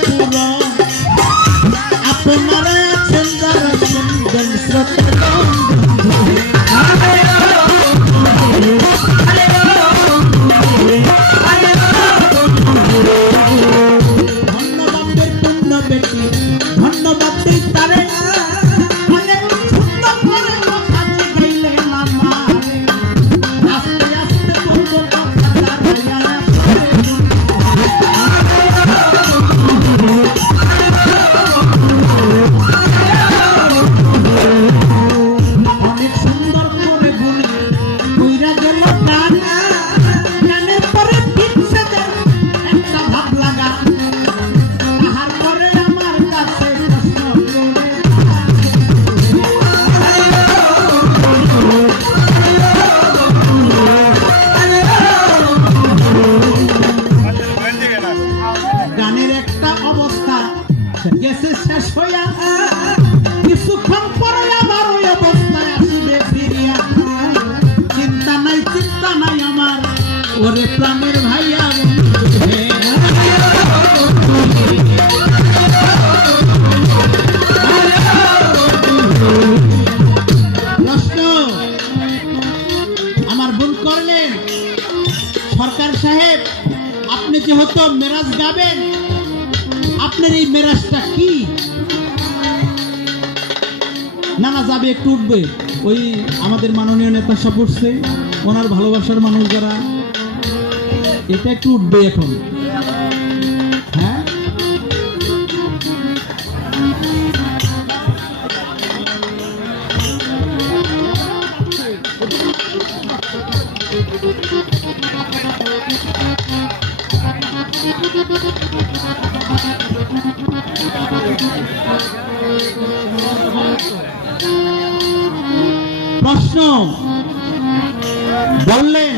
পূরণ আপনারা আছেন যারা শুনবেন শ্রোতা ধন্যবাদের পূর্ণ বেটি ধন্যবাদ দিই তারে অনেক সুন্দর করে কথা গাইলে মামা আস্তে আস্তে বলবো কথা দাঁড়াইয়া অনেক সুন্দর করে বলে কইরা গেল গান গানের পরে পিছে দেন একটা ভাব লাগা তাহার পরে আমার কাছে প্রশ্ন করে গানের একটা অবস্থা গেছে শেষ হইয়া কিছুক্ষণ পরে আবার ওই অবস্থায় আসিবে ফিরিয়া চিন্তা নাই আমার ওরে প্রাণের ভাইয়া বন্ধু হে। প্রশ্ন আমার ভুল করলেন সরকার সাহেব, আপনি যেহেতু মেরাজ গাবেন আপনার এই মেরাজটা কি? না না যাবে একটু উঠবে ওই আমাদের মাননীয় নেতা সব উঠছে ওনার ভালোবাসার মানুষ যারা এটা একটু উঠবে এখন। হ্যাঁ প্রশ্ন বললেন